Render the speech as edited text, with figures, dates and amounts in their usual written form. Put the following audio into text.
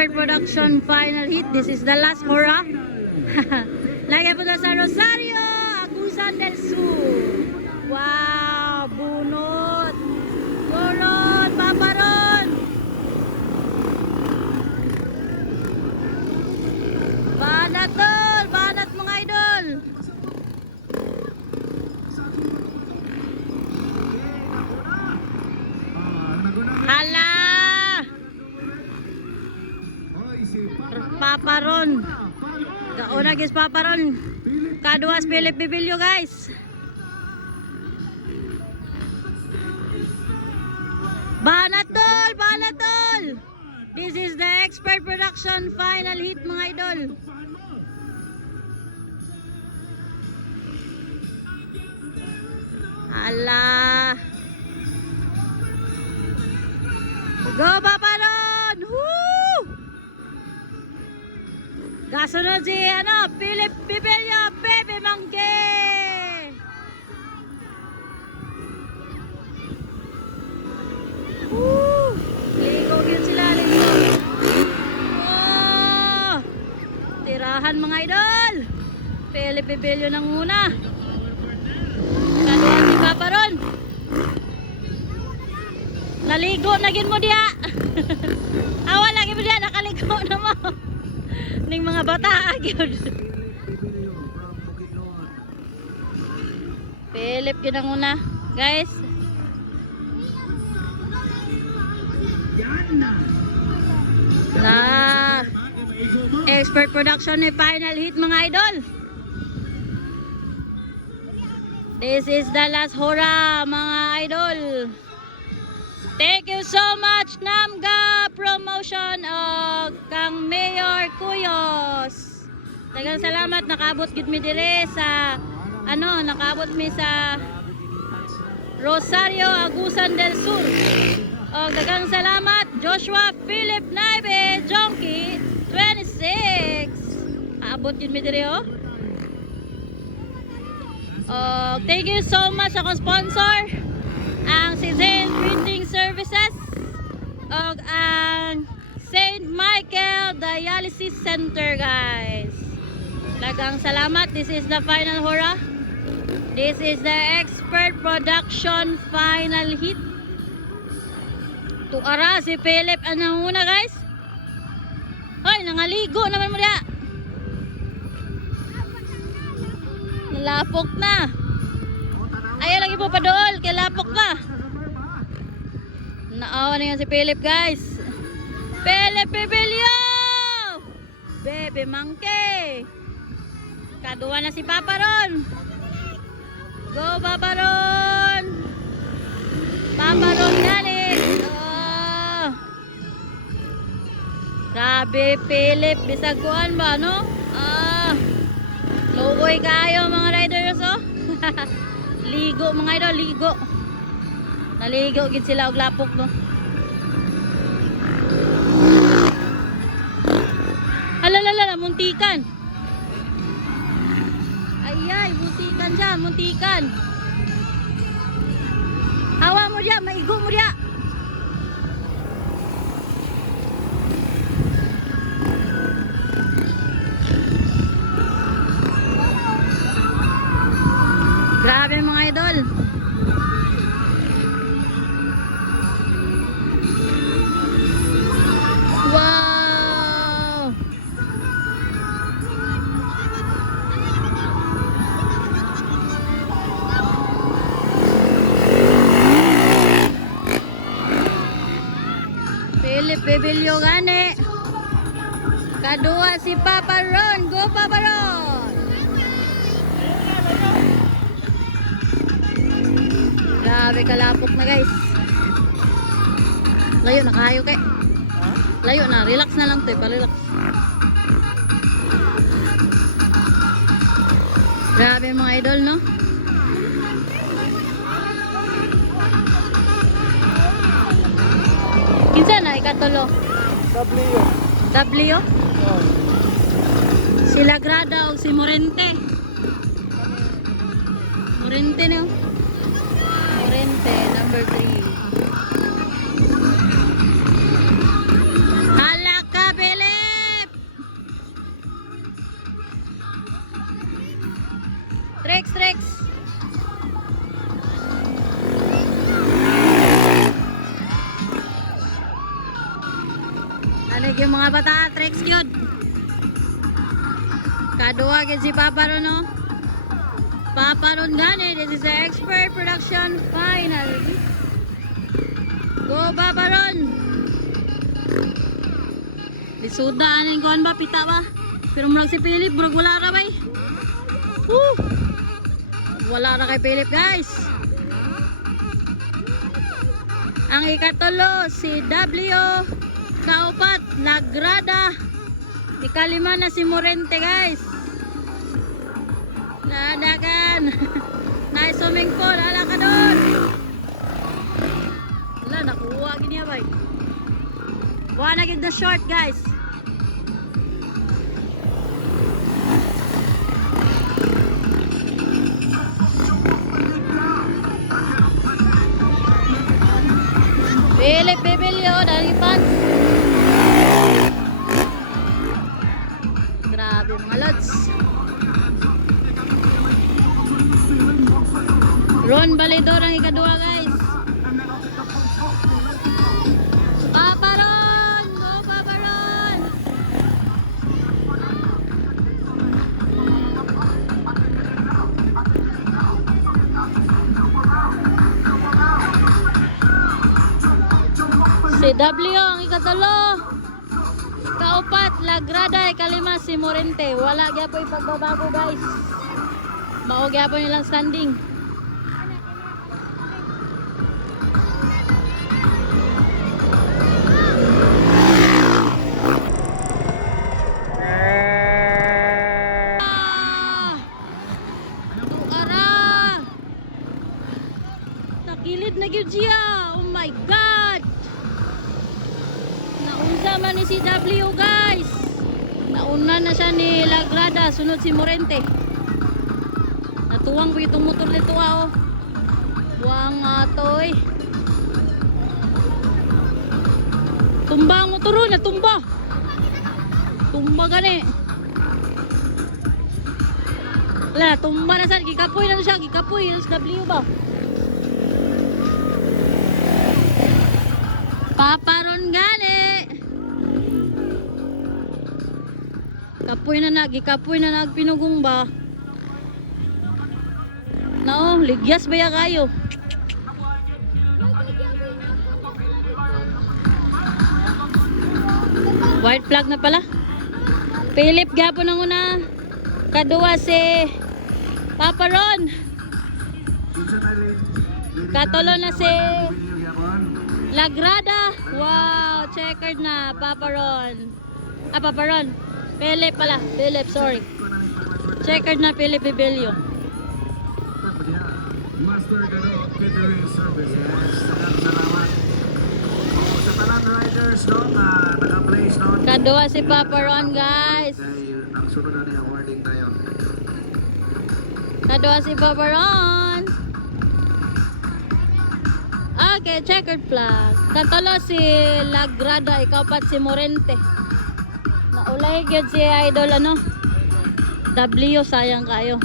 Expert Production final hit. This is the last hora. Lagay po sa Rosario, Agusan del Sur. Wow, bunot. Goron, paparon. Banat tol, banat mga idol. Hala! Paparon. Kauna guys paparon. Kaduas Philip Bibilyo guys. Banatol, banatol. This is the Expert Production final hit mga idol. Hala. Go paparon. Woo! Gasunod si Philip Bibilyo, Baby Monkey. Woo! Ligo yun sila, ligo. Oh! Tirahan mga idol. Philip Bibilyo nang una. Kaluan si Paparon. Naligo na gin mo diya. Awa lagi mo diya, nakaligo na mo. Ning mga bata agyod. Philip yun ang una guys. Na Expert Production ni final hit mga idol. This is the last hora mga idol. Thank you so much Namga Promotion o kang Mayor Cuyos. Daghang salamat, nakaabot gid mi dire sa nakaabot mi sa Rosario, Agusan del Sur. O daghang salamat Joshua Philip Naibe Jonky 26. Aabot gid mi dire oh. Thank you so much sa akong sponsor ang si Zane Printing Services o ang St. Michael Dialysis Center guys. Lagang salamat. This is the final hora. This is the Expert Production final hit. Tuara si Philip ang una guys. Hoy, nangaligo naman mo diya. Nalapok na. Ayaw lagi po pa dool, kaya lapok pa. Naawa na yan si Philip guys. Philip Bibilyo! Baby Monkey! Kaduwa na si Paparon. Go Paparon! Paparon gali! Oh. Grabe Philip, bisag kuan ba no? Lugoy kayo mga riders oh. Ligo mga idol, ligo. Naligo gid sila og lapok no. Alalala, muntikan. Ayay, muntikan siya, muntikan. Hawa mo diya, maigo mo diya. Grabe mga idol. Wow. Philip Bibilyo gani. Kadua si Paparon. Go Paparon. Grabe kalapok na guys. Layo na kayo kay. Layo na, relax na lang to, pa-relax. Grabe mga idol no. Kinsa na ikatulo? W. Oh. Si Lagrada o si Morente. Morente no. Morente, number 3. Hala ka, Bel Trex. Ano yung mga bata? Trex yun. Kaduwa yun si Papa Ron, no? Papa Ron gani. This is the expert production final. Go, Papa Ron. Lisuda, anin ko ba? Pita ba? Pero murag si Philip, murag wala ra ba? Wala na kay Philip, guys. Ang ikatulo, si W. Kaupat, Lagrada. Ikalima na si Morente, guys. Nadagan. Nice swimming pool, ala ka doon. Wala, nakuha gini ba? Wanna get the short, guys. Philip Bibilio, nalipan. Grabe mga lods. Ron Balidor ang ikadua, guys. Papa Ron! Go, Papa Ron! Si W ang ikatulo. Kaupat, Lagrada, ikalima si Morente. Wala gyapon pagbabago, guys. Mao gyapon nilang standing. Nakilid na gyud siya. Oh my God. Naunsa man ni si W, guys. Nauna na siya ni Lagrada, sunod si Morente. Natuwang ko itong motor nito, oh. Wang atoy. Tumba ang motor, oh, natumba. Tumba gani. Wala, tumba na siya. Gikapoy na siya. Gikapoy. Yung W ba? Papa Ron gani. Gikapoy na nagpinugong ba? No, ligyas ba ya kayo? White flag na pala. Philip gapon ang una. Kadua si Papa Ron. Katulo na si Lagrada. Wow, checkered na Papa Ron. Papa Ron. Philip pala. Philip, sorry. Checkered na Philip Bibilio. Master Gano Catering Service. Yes, salamat. Sa talang riders, no, naka-place, no. Kadua si Papa Ron, guys. Dahil ang sunod na niya, awarding tayo. Kadua si Papa Ron. Okay, checkered flag. Katulo si Lagrada, ikapat si Morente. Naulay gyud si Idol ano. W, sayang kayo.